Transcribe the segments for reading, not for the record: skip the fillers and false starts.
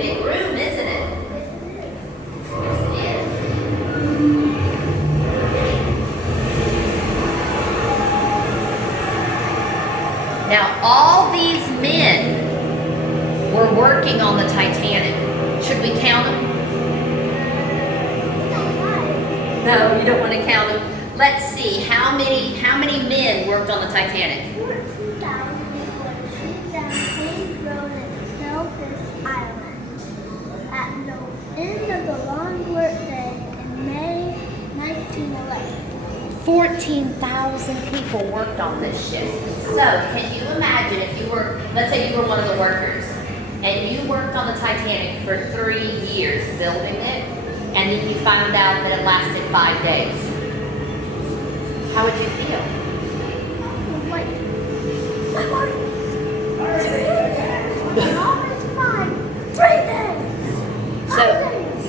big room, isn't it? Yes, it is. Now, all these men were working on the Titanic. Should we count them? No, you don't want to count them. Let's see, how many men worked on the Titanic? 14,000 people shoot down King's Road and Shellfish Island at the end of the long work day in May 1911. 14,000 people worked on this ship. So, can you imagine if you were, let's say you were one of the workers, and you worked on the Titanic for 3 years building it, and then you found out that it lasted 5 days. How would you feel? Like, my heart, 3 days. Almost 3 days. So,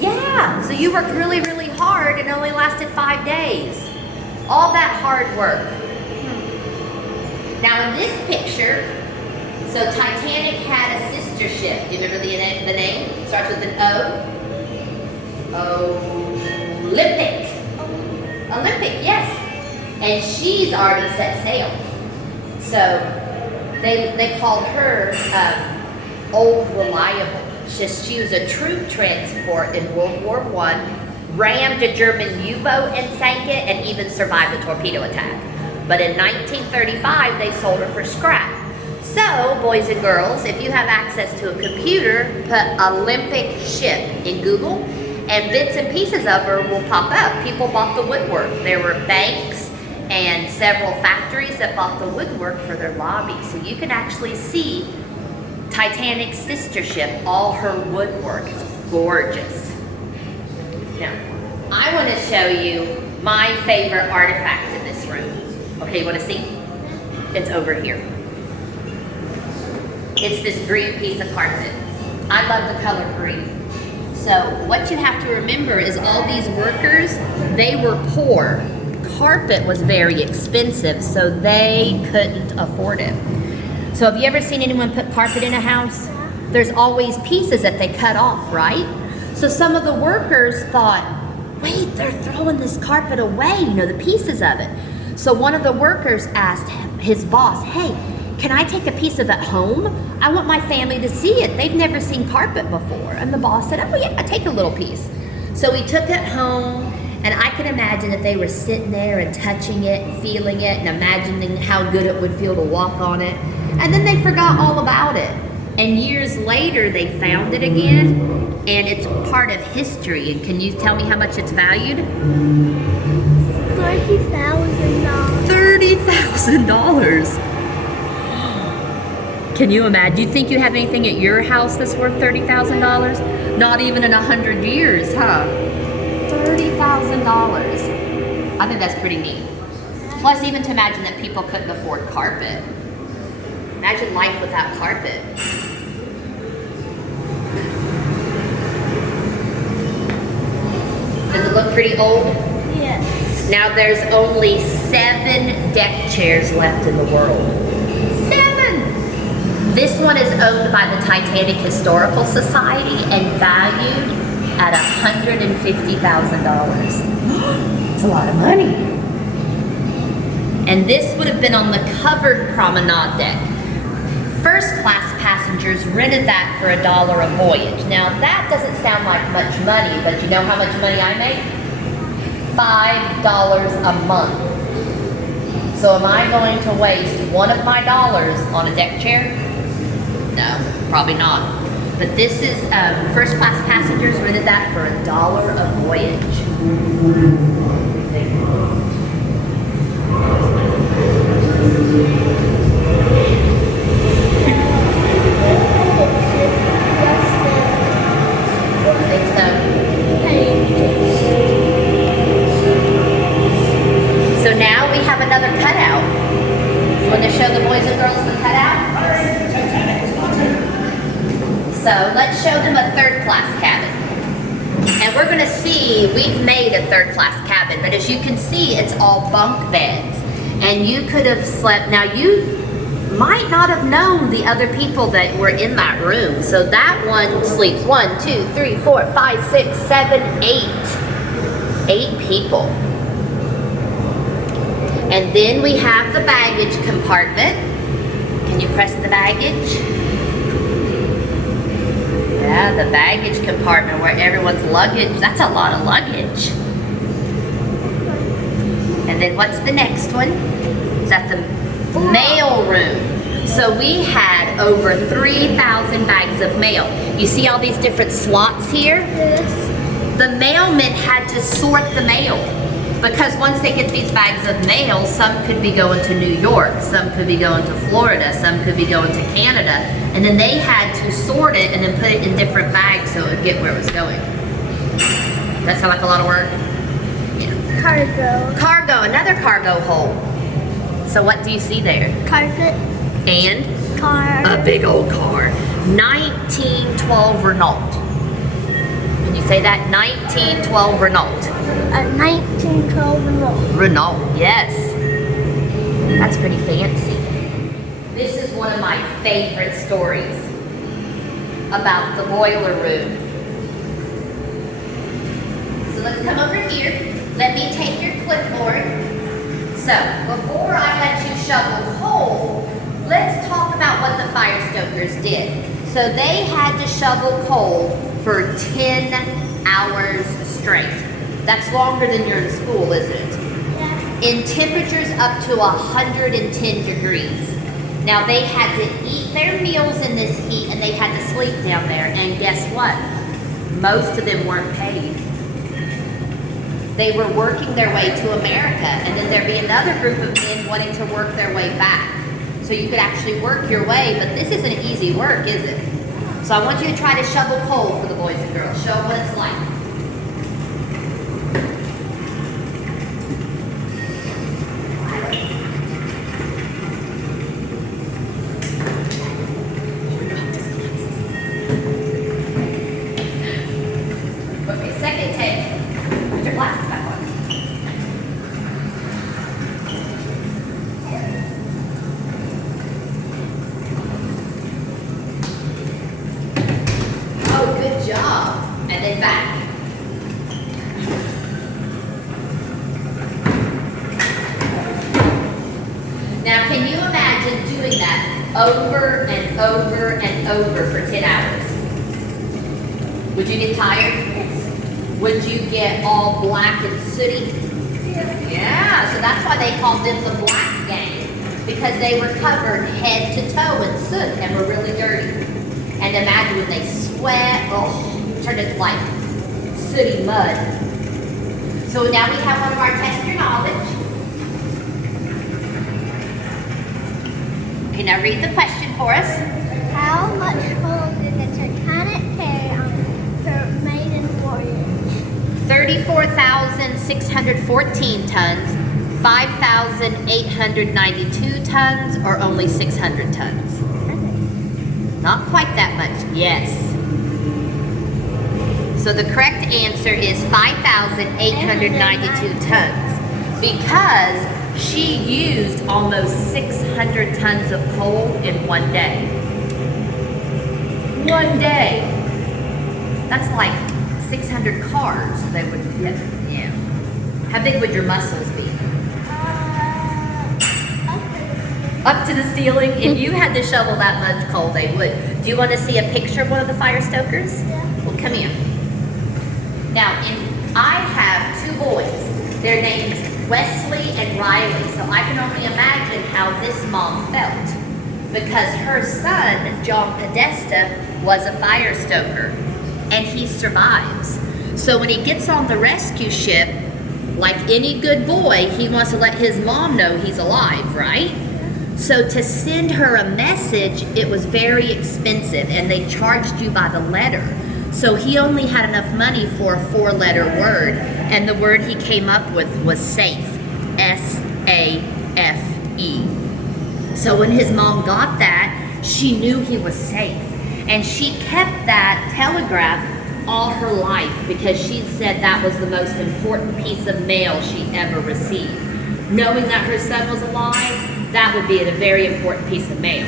yeah, so you worked really, really hard and it only lasted 5 days. All that hard work. Now in this picture, so Titanic had a sister ship. Do you remember the name? Starts with an O. Olympic. Olympic, yes. And she's already set sail. So they called her Old Reliable. She was a troop transport in World War I, rammed a German U-boat and sank it, and even survived the torpedo attack. But in 1935, they sold her for scrap. So, boys and girls, if you have access to a computer, put Olympic ship in Google, and bits and pieces of her will pop up. People bought the woodwork. There were banks and several factories that bought the woodwork for their lobby. So you can actually see Titanic's sister ship, all her woodwork. It's gorgeous. Now, I want to show you my favorite artifact in this room. Okay, you want to see? It's over here. It's this green piece of carpet. I love the color green. So what you have to remember is all these workers, they were poor. Carpet was very expensive, so they couldn't afford it. So have you ever seen anyone put carpet in a house? There's always pieces that they cut off, right? So some of the workers thought, wait, they're throwing this carpet away, you know, the pieces of it. So one of the workers asked his boss, hey, can I take a piece of it home? I want my family to see it. They've never seen carpet before. And the boss said, oh yeah, take a little piece. So he took it home, and I can imagine that they were sitting there and touching it and feeling it and imagining how good it would feel to walk on it. And then they forgot all about it. And years later, they found it again, and it's part of history. And can you tell me how much it's valued? $30,000. $30,000. Can you imagine? Do you think you have anything at your house that's worth $30,000? Not even in 100 years, huh? $30,000. I think that's pretty neat. Plus, even to imagine that people couldn't afford carpet. Imagine life without carpet. Does it look pretty old? Yes. Now there's only 7 deck chairs left in the world. 7! This one is owned by the Titanic Historical Society and valued at $150,000. It's a lot of money. And this would have been on the covered promenade deck. First class passengers rented that for $1 a voyage. Now that doesn't sound like much money, but you know how much money I make? $5 a month. So am I going to waste one of my dollars on a deck chair? No, probably not. But this is first class passengers rented that for $1 a voyage. So now we have another cutout. You want to show the boys and girls the cutout? So let's show them a third class cabin. And we're going to see, we've made a third class cabin, but as you can see, it's all bunk beds. And you could have slept, now you might not have known the other people that were in that room. So that one sleeps 1, 2, 3, 4, 5, 6, 7, 8. 8 people. And then we have the baggage compartment. Can you press the baggage? Yeah, the baggage compartment where everyone's luggage. That's a lot of luggage. And then what's the next one? Is that the mail room? So we had over 3,000 bags of mail. You see all these different slots here? Yes. The mailman had to sort the mail because once they get these bags of mail, some could be going to New York, some could be going to Florida, some could be going to Canada, and then they had to sort it and then put it in different bags so it would get where it was going. That sound like a lot of work? Cargo. Cargo, another cargo hold. So what do you see there? Carpet. And Car. a big old car. 1912 Renault. Can you say that? 1912 Renault. A 1912 Renault. Renault, yes. That's pretty fancy. This is one of my favorite stories about the boiler room. So let's come over here. Let me take your clipboard. So, before I let you shovel coal, let's talk about what the fire stokers did. So they had to shovel coal for 10 hours straight. That's longer than you're in school, isn't it? Yeah. In temperatures up to 110 degrees. Now they had to eat their meals in this heat and they had to sleep down there. And guess what? Most of them weren't paid. They were working their way to America, and then there'd be another group of men wanting to work their way back. So you could actually work your way, but this isn't easy work, is it? So I want you to try to shovel coal for the boys and girls. Show them what it's like. Okay, second take. Put your glasses back on. Oh, good job. And then back. Now, can you imagine doing that over and over and over for 10 hours? Would you get tired? Yes. Would you get all black and sooty? Yeah, so that's why they called them the Black Gang, because they were covered head to toe in soot and were really dirty. And imagine when they sweat, oh, turned into like sooty mud. So now we have one of our test your knowledge. Okay, now read the question for us. How much coal did the Titanic carry on her maiden voyage? 34,614 tons, 5,892 tons, or only 600 tons? Not quite that much, yes. So the correct answer is 5,892 tons because she used almost 600 tons of coal in one day. One day. That's like 600 cars they would get. Yeah. How big would your muscles be? Up to the ceiling. If you had to shovel that much coal, they would. Do you want to see a picture of one of the fire stokers? Yeah. Well, come here. Now, I have 2 boys. Their names Wesley and Riley. So I can only imagine how this mom felt, because her son, John Podesta, was a fire stoker, and he survives. So when he gets on the rescue ship, like any good boy, he wants to let his mom know he's alive, right? So to send her a message, it was very expensive, and they charged you by the letter. So he only had enough money for a 4-letter word, and the word he came up with was safe, S-A-F-E. So when his mom got that, she knew he was safe, and she kept that telegraph all her life because she said that was the most important piece of mail she ever received. knowing that her son was alive, that would be a very important piece of mail.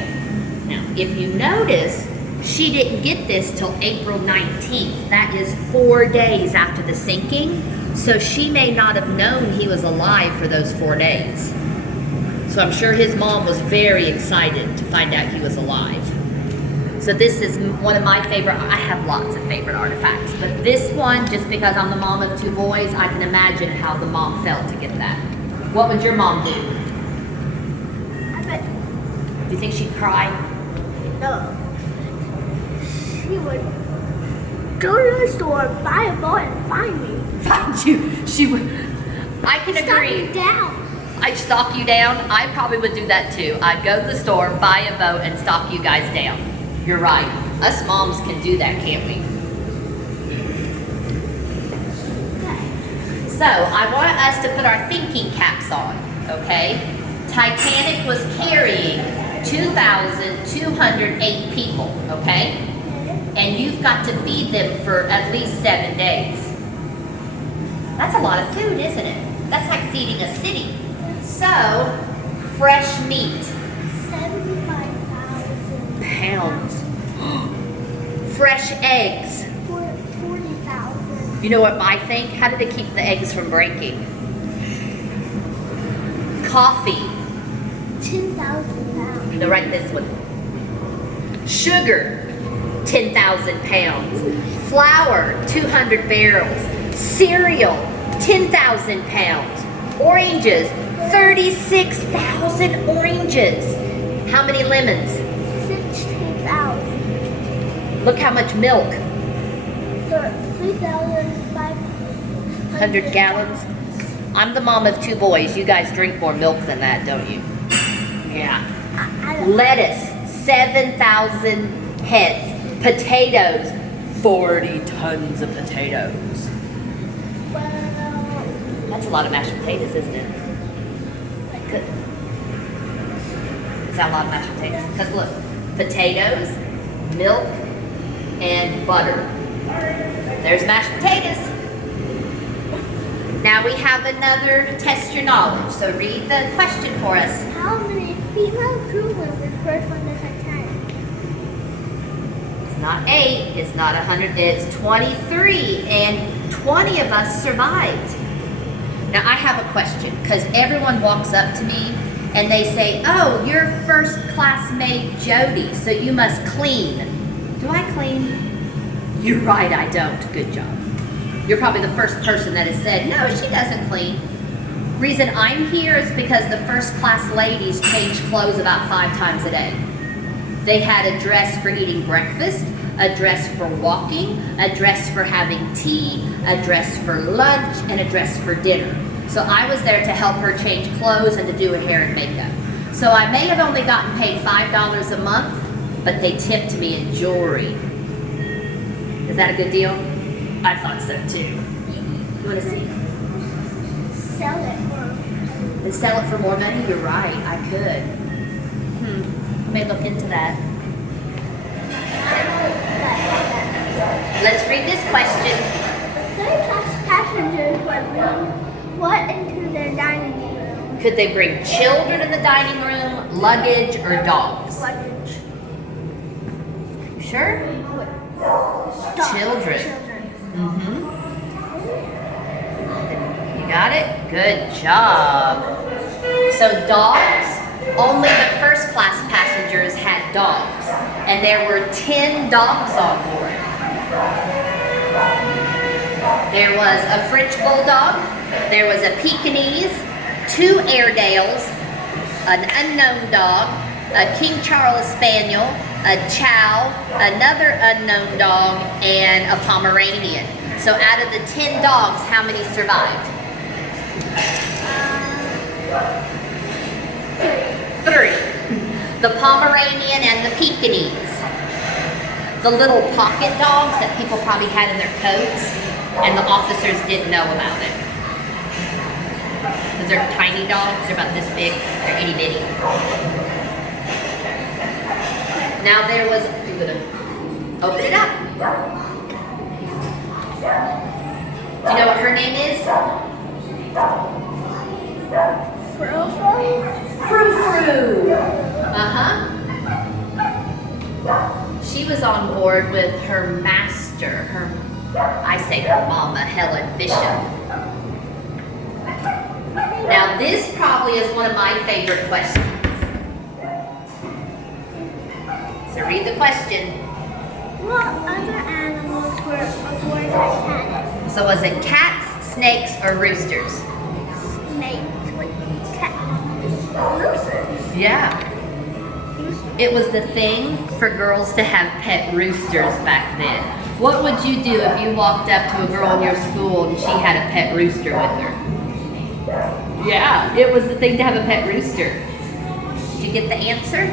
Now, if you notice, she didn't get this till April 19th. That is 4 days after the sinking. So she may not have known he was alive for those 4 days. So I'm sure his mom was very excited to find out he was alive. So this is one of my favorite, I have lots of favorite artifacts, but this one, just because I'm the mom of 2 boys, I can imagine how the mom felt to get that. What would your mom do? I bet Do you think she'd cry? no. She would go to the store, buy a boat, and find me. Find you. She would. I can Stop agree. me down. I'd stalk you down. I probably would do that too. I'd go to the store, buy a boat, and stalk you guys down. You're right. Us moms can do that, can't we? So I want us to put our thinking caps on, okay? Titanic was carrying 2,208 people, okay? And you've got to feed them for at least 7 days. That's a lot of food, isn't it? That's like feeding a city. So, fresh meat. 75,000 Pounds. Fresh eggs. 40,000. You know what I think? How do they keep the eggs from breaking? Coffee. 10,000 pounds. No, write this one. Sugar. 10,000 pounds. Flour, 200 barrels. Cereal, 10,000 pounds. Oranges, 36,000 oranges. How many lemons? 60,000. Look how much milk. 3,500 gallons. I'm the mom of 2 boys. You guys drink more milk than that, don't you? Yeah. I don't Lettuce, 7,000 heads. Potatoes, 40 tons of potatoes. Well, That's a lot of mashed potatoes, isn't it? Good. Is that a lot of mashed potatoes? Because look, potatoes, milk, and butter. There's mashed potatoes. Now we have another test your knowledge. So read the question for us. how many female crew members were on the Titanic? It's not 8, it's not 100, it's 23, and 20 of us survived. Now I have a question, because everyone walks up to me and they say, oh, you're first classmate Jody, so you must clean. Do I clean? You're right, I don't. Good job. You're probably the first person that has said, no, she doesn't clean. Reason I'm here is because the first class ladies change clothes about 5 times a day. They had a dress for eating breakfast, a dress for walking, a dress for having tea, a dress for lunch, and a dress for dinner. So I was there to help her change clothes and to do her hair and makeup. So I may have only gotten paid $5 a month, but they tipped me in jewelry. Is that a good deal? I thought so too. You want to see? Sell it for And sell it for more money? You're right, I could. I may look into that. Let's read this question. third class passengers would bring what into their dining room? Could they bring children in the dining room, luggage, or dogs? Luggage. Sure? Dogs. Children. You got it? Good job. So dogs, only the first class passengers had dogs, and there were 10 dogs on board. There was a French Bulldog, there was a Pekingese, 2 Airedales, an unknown dog, a King Charles Spaniel, a Chow, another unknown dog, and a Pomeranian. So out of the 10 dogs, how many survived? 3. The Pomeranian and the Pekingese. The little pocket dogs that people probably had in their coats, and the officers didn't know about it. Because they're tiny dogs, they're about this big, they're itty bitty. Now there was, you're gonna open it up. Do you know what her name is? board with her master, I say her mama, Helen Bishop. Now this probably is one of my favorite questions. So read the question. What other animals were aboard Titanic? So was it cats, snakes, or roosters? Snakes with roosters. Yeah. It was the thing for girls to have pet roosters back then. What would you do if you walked up to a girl in your school and she had a pet rooster with her? Yeah, it was the thing to have a pet rooster. Did you get the answer?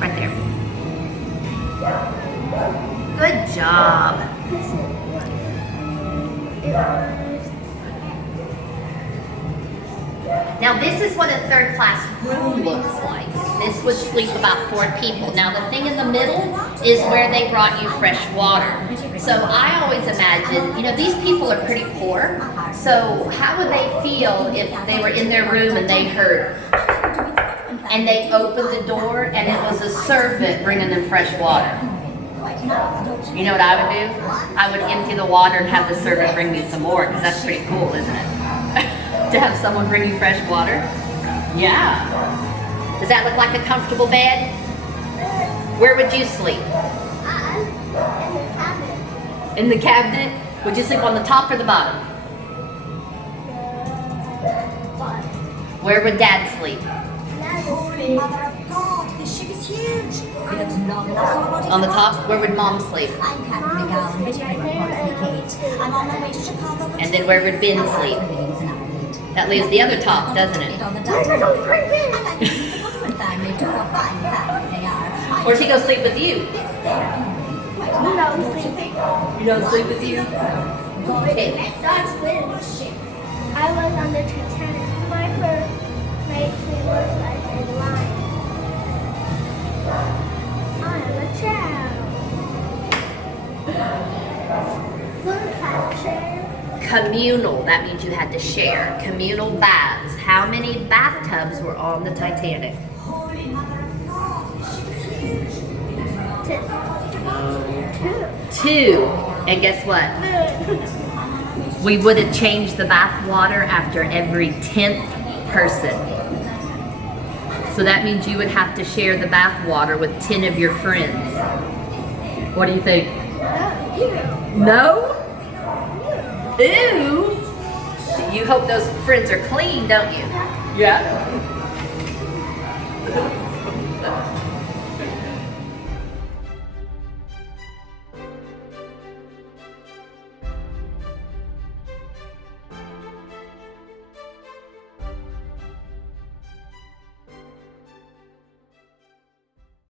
Right there. Good job. Now this is what a third class room looks like. This would sleep about 4 people. Now the thing in the middle is where they brought you fresh water. So I always imagine, these people are pretty poor. So how would they feel if they were in their room and they heard, and they opened the door and it was a servant bringing them fresh water? You know what I would do? I would empty the water and have the servant bring me some more, because that's pretty cool, isn't it? To have someone bring you fresh water? Yeah. Does that look like a comfortable bed? Where would you sleep? In the cabinet. In the cabinet? Would you sleep on the top or the bottom? Where would Dad sleep? Holy Mother of God, this ship is huge. We looked long enough. On the top? Where would Mom sleep? I'm Captain McGowan, British Kate. I'm on my way to Chicago. And then where would Ben sleep? That leaves the other top, doesn't it? Or she go sleep with you? You don't sleep with you? Okay. I was on the Titanic. My first makes me look like a lion. I am a child. Third class chair. Communal, that means you had to share. Communal baths. How many bathtubs were on the Titanic? Holy Mother of God, this ship is huge. 2. And guess what? We would have changed the bath water after every 10th person. So that means you would have to share the bath water with 10 of your friends. What do you think? No? Ew! You hope those friends are clean, don't you? Yeah.